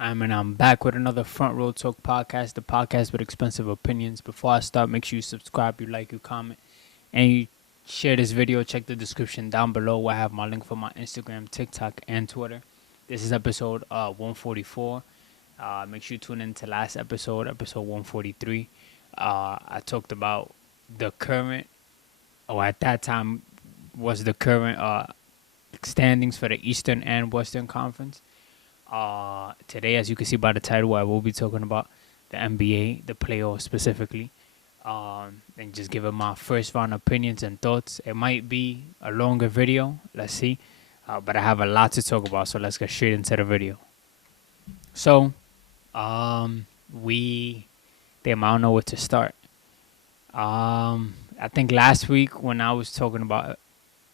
And I'm back with another Front Row Talk podcast, the podcast with expensive opinions. Before I start, make sure you subscribe, you like, you comment, and you share this video. Check the description down below where I have my link for my Instagram, TikTok, and Twitter. This is episode 144. Make sure you tune in to last episode 143. I talked about the current, or at that time was the current standings for the Eastern and Western Conference. Today, as you can see by the title, I will be talking about the NBA, the playoffs specifically, and just giving my first round opinions and thoughts. It might be a longer video, let's see, but I have a lot to talk about, so let's get straight into the video. So, we, damn, I don't know where to start. I think last week when I was talking about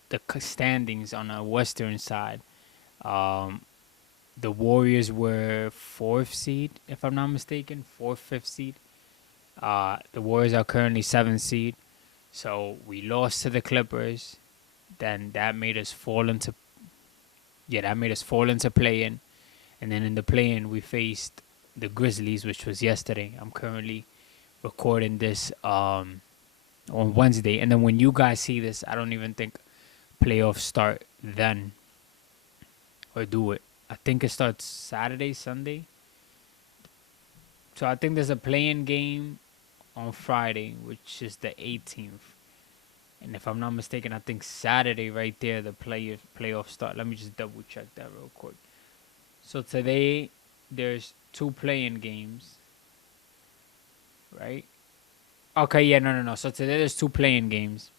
the standings on the Western side, um, the Warriors were fourth seed, if I'm not mistaken, fourth, fifth seed. The Warriors are currently seventh seed, so we lost to the Clippers. Then that made us fall into play-in, and then in the play-in we faced the Grizzlies, which was yesterday. I'm currently recording this on Wednesday, and then when you guys see this, I don't even think playoffs start then, or do it. I think it starts Saturday, Sunday. So I think there's a play-in game on Friday, which is the 18th. And if I'm not mistaken, I think Saturday right there, the playoff start. Let me just double check that real quick. So today, there's two play-in games, right? Okay, yeah, no. So today there's two play-in games.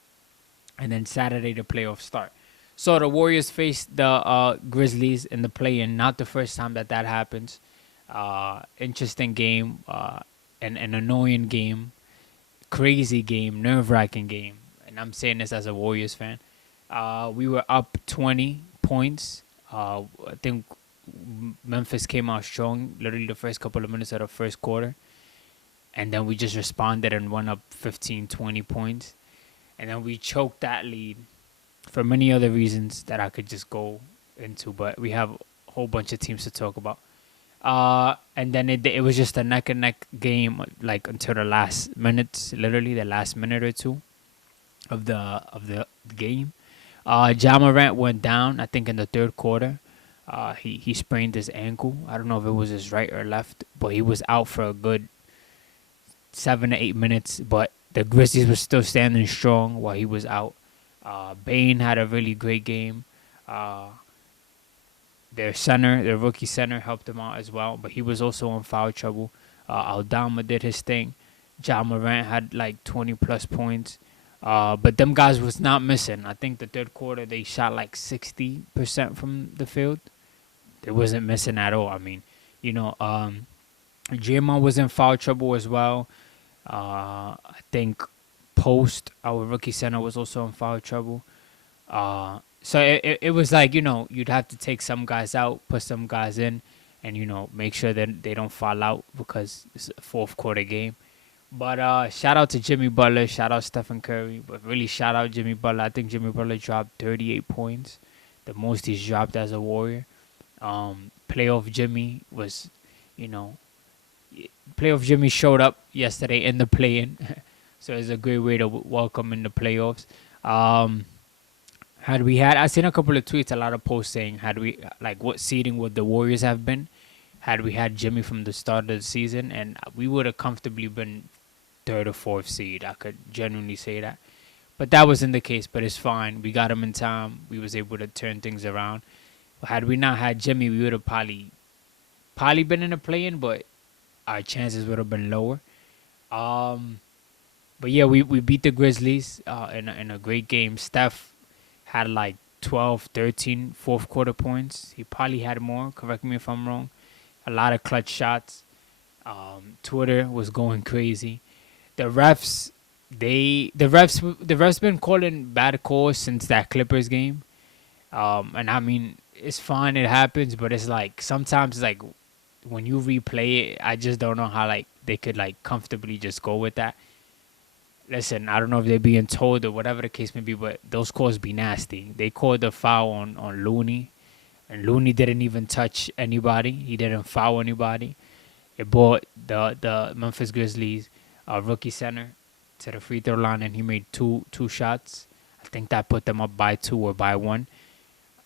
And then Saturday, the playoffs start. So the Warriors face the Grizzlies in the play-in. Not the first time that happens. Interesting game, an annoying game, crazy game, nerve-wracking game. And I'm saying this as a Warriors fan. We were up 20 points. I think Memphis came out strong, literally the first couple of minutes of the first quarter. And then we just responded and went up 15, 20 points. And then we choked that lead for many other reasons that I could just go into, but we have a whole bunch of teams to talk about. And then it was just a neck and neck game, like until the last minutes, literally the last minute or two of the game. Ja Morant went down, I think, in the third quarter. He sprained his ankle. I don't know if it was his right or left, but he was out for a good 7 to 8 minutes. But the Grizzlies were still standing strong while he was out. Bane had a really great game. Their rookie center, helped him out as well, but he was also in foul trouble. Aldama did his thing. Ja Morant had like 20-plus points. But them guys was not missing. I think the third quarter they shot like 60% from the field. They wasn't missing at all. I mean, Draymond was in foul trouble as well. I think Post, our rookie center, was also in foul trouble. So it was like, you'd have to take some guys out, put some guys in, and, make sure that they don't fall out because it's a fourth quarter game. But shout out to Jimmy Butler, shout out Stephen Curry, but really shout out Jimmy Butler. I think Jimmy Butler dropped 38 points, the most he's dropped as a Warrior. Playoff Jimmy was, playoff Jimmy showed up yesterday in the play-in. So it's a great way to welcome in the playoffs. I seen a couple of tweets, a lot of posts saying, what seeding would the Warriors have been had we had Jimmy from the start of the season? And we would have comfortably been third or fourth seed. I could genuinely say that. But that wasn't the case, but it's fine. We got him in time. We was able to turn things around. But had we not had Jimmy, we would have probably been in a play-in, but our chances would have been lower. But yeah, we beat the Grizzlies in a great game. Steph had like 12, 13 fourth quarter points. He probably had more. Correct me if I'm wrong. A lot of clutch shots. Twitter was going crazy. The refs been calling bad calls since that Clippers game. And I mean, it's fine, it happens, but it's like sometimes like when you replay it, I just don't know how like they could like comfortably just go with that. Listen, I don't know if they're being told or whatever the case may be, but those calls be nasty. They called the foul on Looney. And Looney didn't even touch anybody. He didn't foul anybody. It brought the Memphis Grizzlies rookie center to the free throw line, and he made two shots. I think that put them up by 2 or by 1.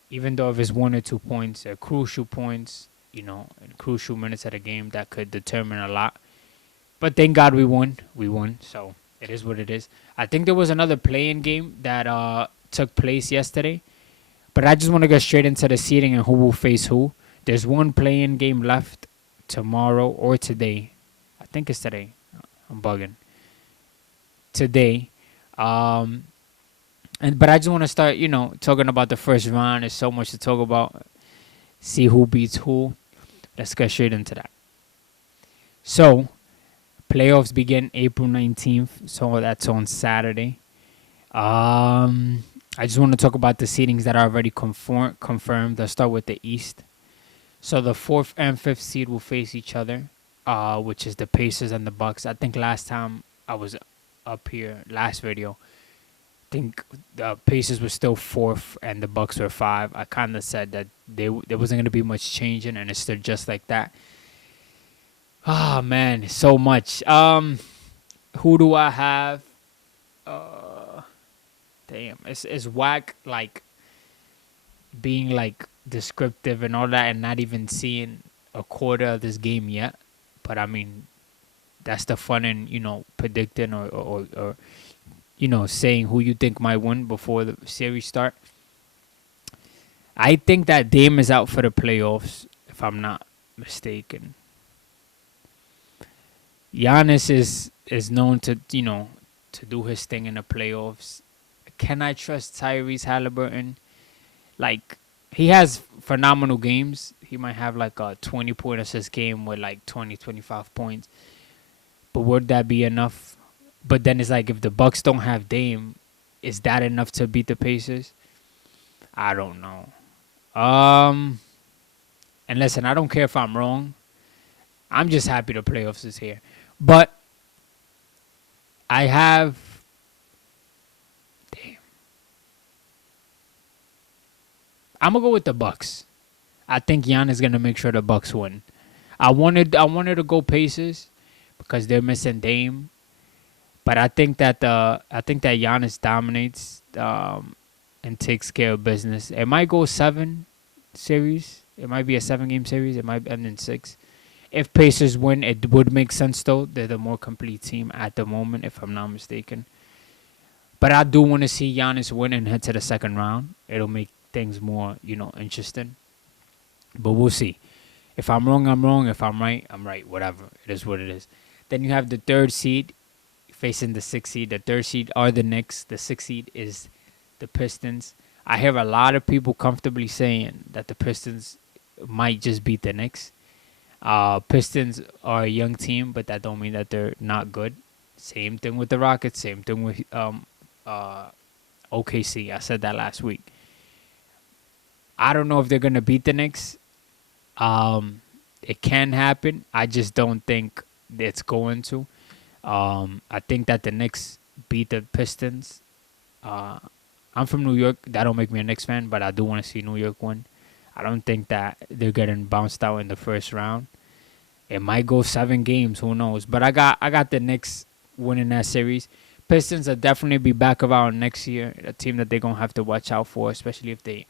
Even though if it's 1 or 2 points, crucial points, in crucial minutes of the game, that could determine a lot. But thank God we won. We won, so it is what it is. I think there was another play-in game that took place yesterday, but I just want to get straight into the seeding and who will face who. There's one play-in game left tomorrow or today. I think it's today. I'm bugging. Today. But I just want to start, talking about the first round. There's so much to talk about. See who beats who. Let's get straight into that. So, playoffs begin April 19th. So that's on Saturday. I just want to talk about the seedings that are already confirmed. Let's start with the East. So the 4th and 5th seed will face each other, which is the Pacers and the Bucks. I think last time I was up here, last video, I think the Pacers were still 4th and the Bucks were 5. I kind of said that there wasn't going to be much changing, and it's still just like that. Oh, man, so much. Who do I have? Damn, it's whack, like, being, like, descriptive and all that and not even seeing a quarter of this game yet. But, I mean, that's the fun in, predicting or saying who you think might win before the series start. I think that Dame is out for the playoffs, if I'm not mistaken. Giannis is known to do his thing in the playoffs. Can I trust Tyrese Halliburton? Like, he has phenomenal games. He might have like a 20-point assist game with like 25 points. But would that be enough? But then it's like, if the Bucks don't have Dame, is that enough to beat the Pacers? I don't know. And listen, I don't care if I'm wrong. I'm just happy the playoffs is here. But I have... Damn. I'm going to go with the Bucks. I think Giannis is going to make sure the Bucks win. I wanted to go Pacers because they're missing Dame. But I think that Giannis dominates and takes care of business. It might go 7 series. It might be a 7-game series. It might end in 6. If Pacers win, it would make sense, though. They're the more complete team at the moment, if I'm not mistaken. But I do want to see Giannis win and head to the second round. It'll make things more, interesting. But we'll see. If I'm wrong, I'm wrong. If I'm right, I'm right. Whatever. It is what it is. Then you have the 3rd seed facing the 6th seed. The 3rd seed are the Knicks. The 6th seed is the Pistons. I hear a lot of people comfortably saying that the Pistons might just beat the Knicks. Pistons are a young team, but that don't mean that they're not good. Same thing with the Rockets. Same thing with OKC. I said that last week. I don't know if they're gonna beat the Knicks. It can happen. I just don't think it's going to. I think that the Knicks beat the Pistons. I'm from New York. That don't make me a Knicks fan, but I do want to see New York win. I don't think that they're getting bounced out in the first round. It might go 7 games. Who knows? But I got the Knicks winning that series. Pistons will definitely be back around next year. A team that they're going to have to watch out for, especially if they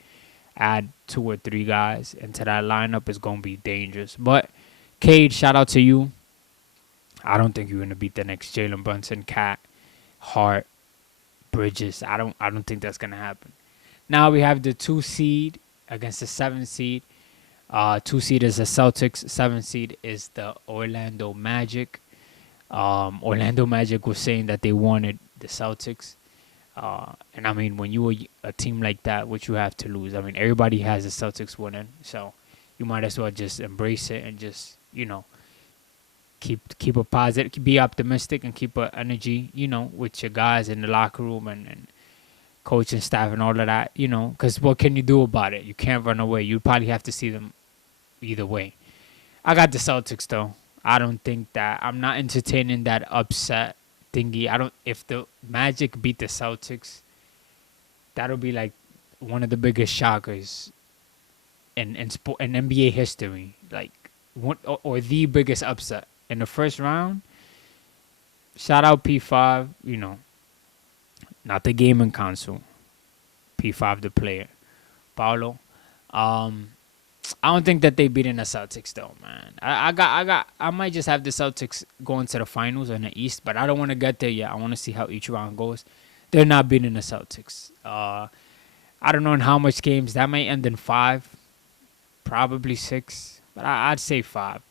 add 2 or 3 guys into that lineup. Is going to be dangerous. But, Cade, shout out to you. I don't think you're going to beat the Knicks. Jalen Brunson, Cat, Hart, Bridges. I don't think that's going to happen. Now we have the 2 seed against the 7 seed. 2 seed is the Celtics. 7 seed is the Orlando Magic. Orlando Magic was saying that they wanted the Celtics. And I mean, when you are a team like that, what you have to lose? I mean, everybody has the Celtics winning. So you might as well just embrace it and just, keep a positive, be optimistic and keep a energy, with your guys in the locker room and coaching staff and all of that, because what can you do about it? You can't run away. You probably have to see them either way. I got the Celtics, though. I don't think that I'm not entertaining that upset thingy. If the Magic beat the Celtics, that'll be like one of the biggest shockers in NBA history, like one or the biggest upset in the first round. Shout out P5, not the gaming console, P5 the player, Paulo. Um, I don't think that they beating the Celtics though, man. I might just have the Celtics going to the finals in the East, but I don't want to get there yet. I want to see how each round goes. They're not beating the Celtics. I don't know in how much games that might end in 5, probably 6, but I'd say 5.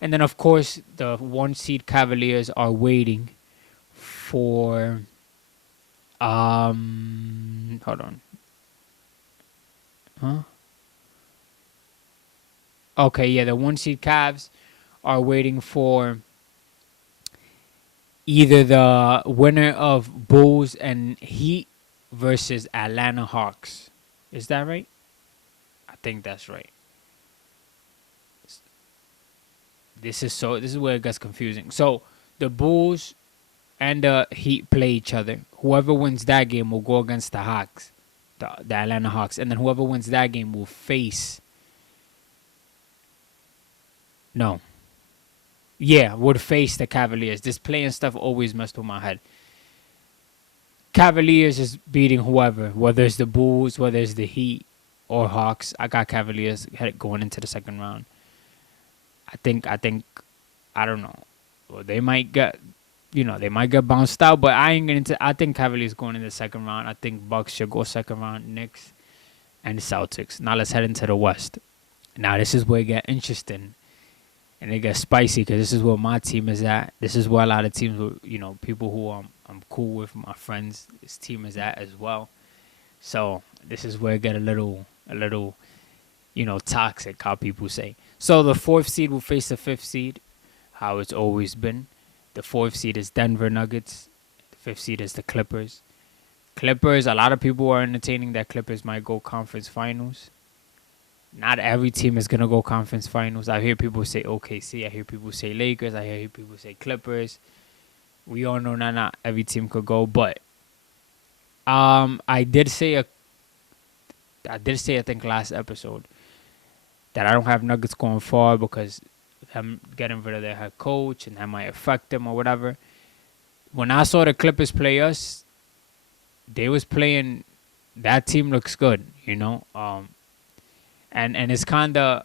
And then of course the 1 seed Cavaliers are waiting for hold on. Huh? Okay, yeah, the 1 seed Cavs are waiting for either the winner of Bulls and Heat versus Atlanta Hawks. Is that right? I think that's right. This is where it gets confusing. So the Bulls and the Heat play each other. Whoever wins that game will go against the Hawks, the Atlanta Hawks, and then whoever wins that game will face. No, yeah, would face the Cavaliers. This playing stuff always messed with my head. Cavaliers is beating whoever, whether it's the Bulls, whether it's the Heat or Hawks. I got Cavaliers going into the second round. I don't know. Well, they might get, they might get bounced out, but I ain't getting to. I think Cavaliers going in the second round. I think Bucks should go second round. Knicks and Celtics. Now let's head into the West. Now this is where it get interesting. And it gets spicy because this is where my team is at. This is where a lot of teams, people who I'm cool with, my friends, this team is at as well. So this is where it get a little, toxic, how people say. So the 4th seed will face the 5th seed, how it's always been. The 4th seed is Denver Nuggets. The 5th seed is the Clippers. Clippers, a lot of people are entertaining that Clippers might go conference finals. Not every team is going to go conference finals. I hear people say OKC. I hear people say Lakers. I hear people say Clippers. We all know not every team could go. But I did say, I think, last episode that I don't have Nuggets going far because them getting rid of their head coach and that might affect them or whatever. When I saw the Clippers play us, they was playing, that team looks good, And it's kind of,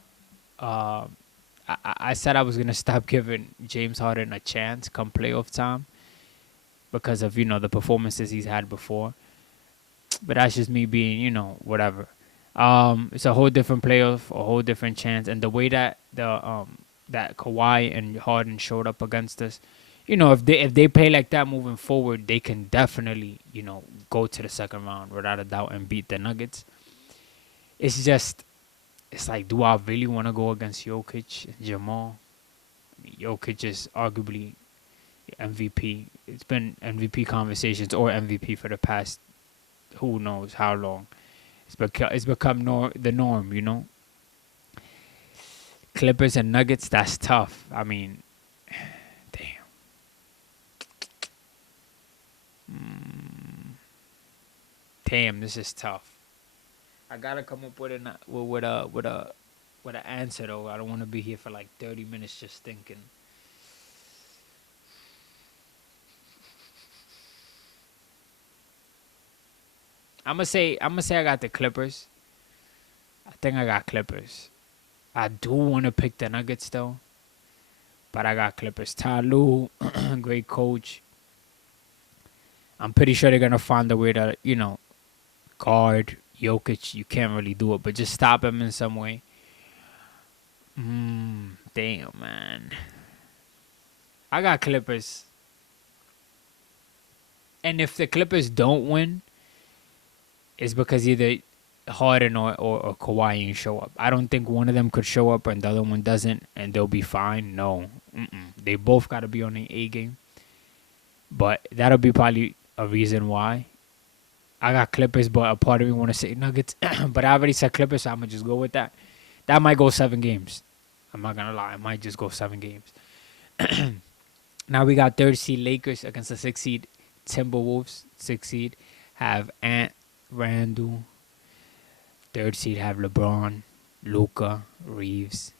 I said I was going to stop giving James Harden a chance come playoff time because of, the performances he's had before. But that's just me being, whatever. It's a whole different playoff, a whole different chance. And the way that that Kawhi and Harden showed up against us, if they play like that moving forward, they can definitely, go to the second round without a doubt and beat the Nuggets. It's like, do I really want to go against Jokic and Jamal? Jokic is arguably MVP. It's been MVP conversations or MVP for the past who knows how long. It's become the norm, Clippers and Nuggets, that's tough. I mean, damn. Damn, this is tough. I gotta come up with an answer though. I don't want to be here for like 30 minutes just thinking. I'm gonna say I got the Clippers. I think I got Clippers. I do want to pick the Nuggets though, but I got Clippers. Ty Lue, great coach. I'm pretty sure they're gonna find a way to guard Jokic. You can't really do it, but just stop him in some way. Damn, man. I got Clippers. And if the Clippers don't win, it's because either Harden or Kawhi ain't show up. I don't think one of them could show up and the other one doesn't, and they'll be fine. No. They both got to be on the A game. But that'll be probably a reason why. I got Clippers, but a part of me want to say Nuggets. But I already said Clippers, so I'm going to just go with that. That might go 7 games. I'm not going to lie. It might just go 7 games. Now we got 3rd seed Lakers against the 6th seed Timberwolves. 6th seed have Ant, Randall. 3rd seed have LeBron. Luca, Reeves.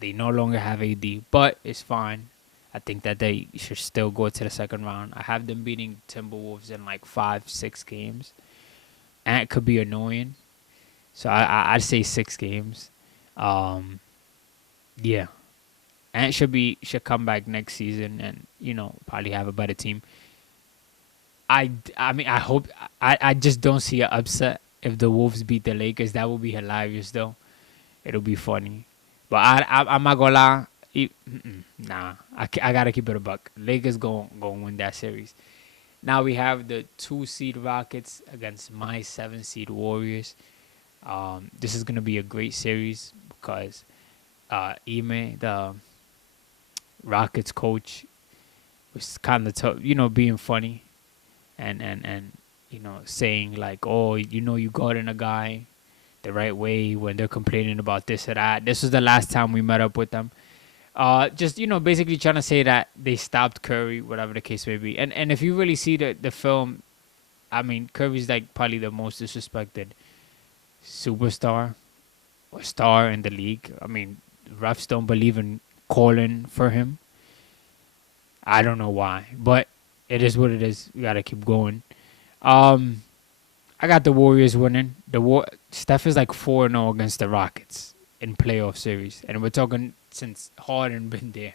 They no longer have AD, but it's fine. I think that they should still go to the second round. I have them beating Timberwolves in like 5, 6 games. And it could be annoying. So I'd say 6 games. Um, yeah. And should come back next season and, probably have a better team. I mean, I hope. I just don't see an upset if the Wolves beat the Lakers. That would be hilarious, though. It'll be funny. But I'm not gonna lie. Nah, I gotta keep it a buck. Lakers gonna win that series. Now we have the 2 seed Rockets against my 7 seed Warriors. This is gonna be a great series because Ime, the Rockets coach, was kind of being funny and saying like, oh, you guarding a guy the right way when they're complaining about this or that. This was the last time we met up with them. Just basically trying to say that they stopped Curry, whatever the case may be. And if you really see the film, I mean, Curry's like probably the most disrespected superstar or star in the league. I mean, refs don't believe in calling for him. I don't know why, but it is what it is. We gotta keep going. Um, I got the Warriors winning. Steph is like 4-0 against the Rockets in playoff series, and we're talking since Harden been there.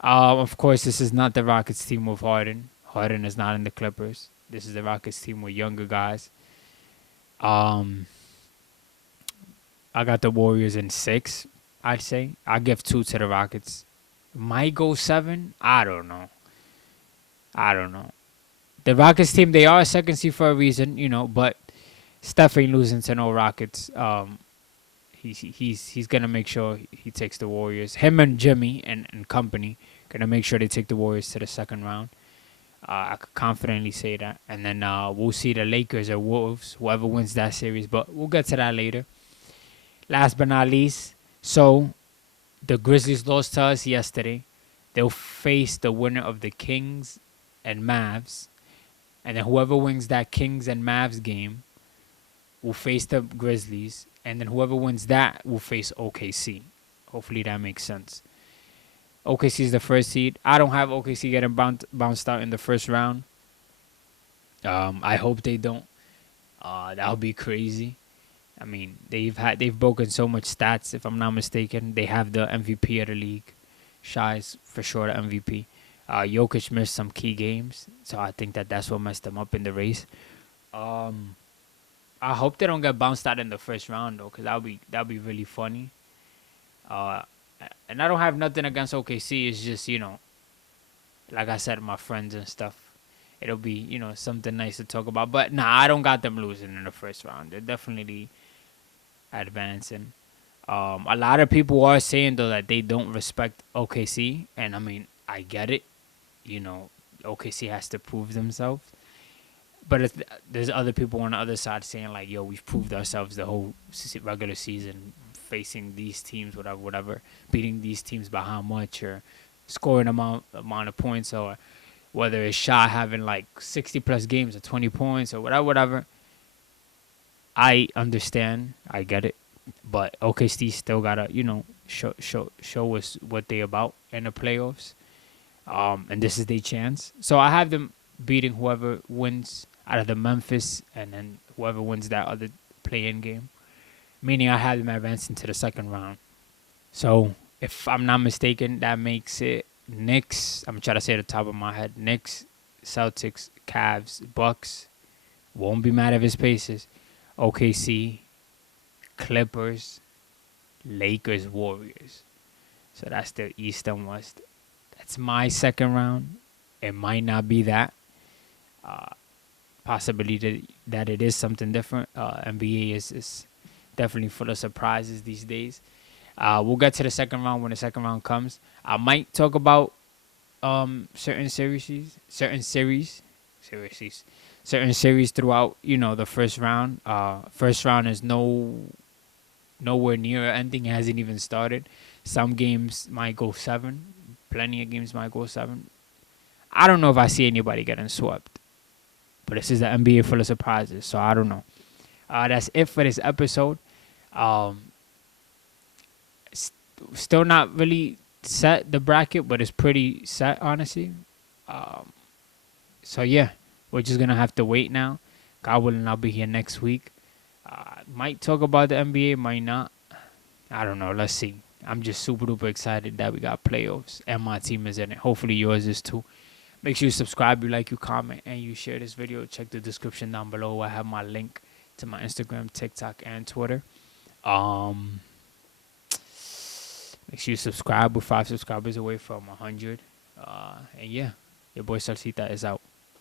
Of course, this is not the Rockets team with Harden. Harden is not in the Clippers. This is the Rockets team with younger guys. Um, I got the Warriors in 6. I'd say I give 2 to the Rockets. Might go 7. I don't know. The Rockets team, they are a second seed for a reason, but Steph ain't losing to no Rockets. He's gonna make sure he takes the Warriors. Him and Jimmy and company gonna make sure they take the Warriors to the second round. I could confidently say that. And then we'll see the Lakers or Wolves, whoever wins that series. But we'll get to that later. Last but not least, so the Grizzlies lost to us yesterday. They'll face the winner of the Kings and Mavs. And then whoever wins that Kings and Mavs game will face the Grizzlies. And then whoever wins that will face OKC. Hopefully that makes sense. OKC is the first seed. I don't have OKC getting bounced out in the first round. I hope they don't. That would be crazy. I mean, they've broken so much stats. If I'm not mistaken, they have the MVP of the league. Shai's for sure the MVP. Jokic missed some key games, so I think that's what messed them up in the race. I hope they don't get bounced out in the first round though, because that'll be really funny. And I don't have nothing against OKC. It's just like I said, my friends and stuff. It'll be something nice to talk about. But nah, I don't got them losing in the first round. They're definitely advancing. A lot of people are saying though that they don't respect OKC, and I mean I get it. OKC has to prove themselves. But there's other people on the other side saying like, "Yo, we've proved ourselves the whole regular season, facing these teams, whatever, beating these teams by how much, or scoring amount of points, or whether it's Shai having like 60 plus games or 20 points or whatever." I understand, I get it, but OKC still gotta show us what they about in the playoffs, and this is their chance. So I have them beating whoever wins out of the Memphis, and then whoever wins that other play-in game. Meaning I have them advancing to the second round. So if I'm not mistaken, that makes it Knicks. I'm trying to say at the top of my head. Knicks, Celtics, Cavs, Bucks. Won't be mad if it's Pacers. OKC, Clippers, Lakers, Warriors. So that's the East and West. That's my second round. It might not be that. Possibility that it is something different. NBA is definitely full of surprises these days. We'll get to the second round when the second round comes. I might talk about certain series throughout the first round. First round is nowhere near ending. It hasn't even started. Some games might go 7. Plenty of games might go 7. I don't know if I see anybody getting swept. But this is the NBA full of surprises, so I don't know. That's it for this episode. Still not really set the bracket, but it's pretty set, honestly. Um, so yeah, we're just gonna have to wait now. God willing, I'll be here next week. Might talk about the NBA, might not. I don't know. Let's see. I'm just super duper excited that we got playoffs and my team is in it. Hopefully yours is too. Make sure you subscribe, you like, you comment, and you share this video. Check the description down below. I have my link to my Instagram, TikTok, and Twitter. Make sure you subscribe. We're 5 subscribers away from 100. And yeah, your boy Ssalcita is out.